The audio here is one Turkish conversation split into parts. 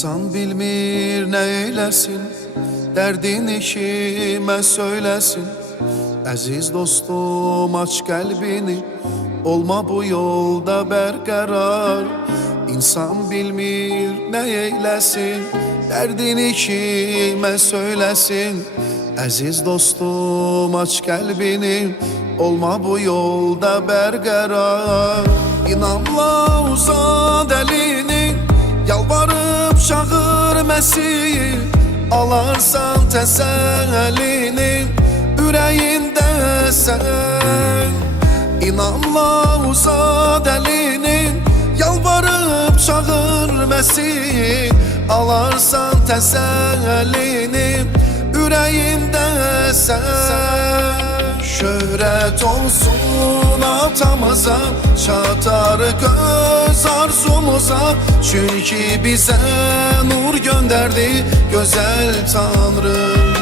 İnsan bilmir ne eylesin, derdini kime söylesin. Aziz dostum aç kalbini, olma bu yolda berkarar. İnsan bilmir ne eylesin, derdini kime söylesin. Aziz dostum aç kalbini, olma bu yolda berkarar. İnanla uzat elini, yalvarıp çağır Mesih. Alarsan tesellini, yüreğinde sen. İnanla uzat elini, yalvarıp çağır Mesih. Alarsan tesellini, yüreğinde sen. Şöhret olsun atamıza, çatar göz arzumuza. Çünkü bize nur gönderdi güzel Tanrım.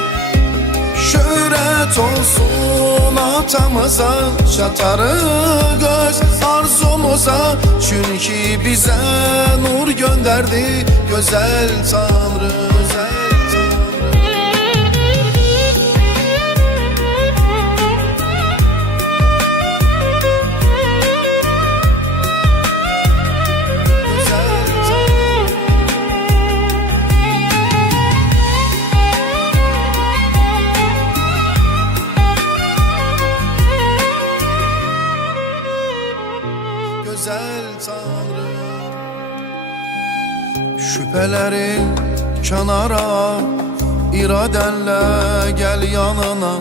Şöhret olsun atamıza, çatar göz arzumuza. Çünkü bize nur gönderdi güzel Tanrım. Güzel Tanrım. Şüphelerin kenara, iradenle gel yanına.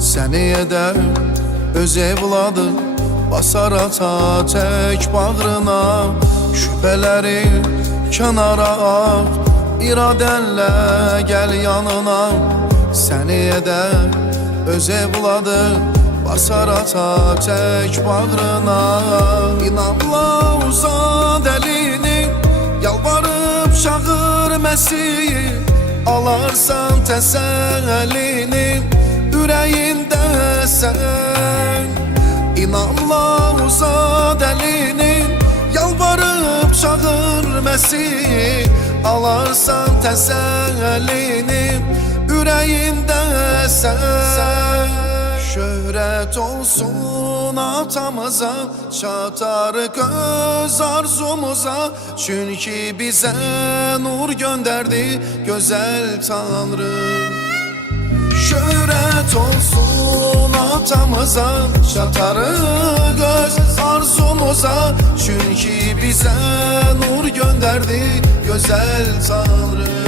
Seni eder öz evladı, basar ata tek bağrına. Şüphelerin kenara, iradenle gel yanına. Seni eder öz evladı, basar ata tek bağrına. İnanla uzat elini, yalvarıp çağır Mesih. Alarsan tesellini, yüreğinde sen. İnanla uzat elini, yalvarıp çağır Mesih. Alarsan tesellini, yüreğinde sen. Şöhret olsun atamıza, çatar göz arzumuza. Çünkü bize nur gönderdi güzel Tanrım. Şöhret olsun atamıza, çatar göz arzumuza. Çünkü bize nur gönderdi güzel Tanrım.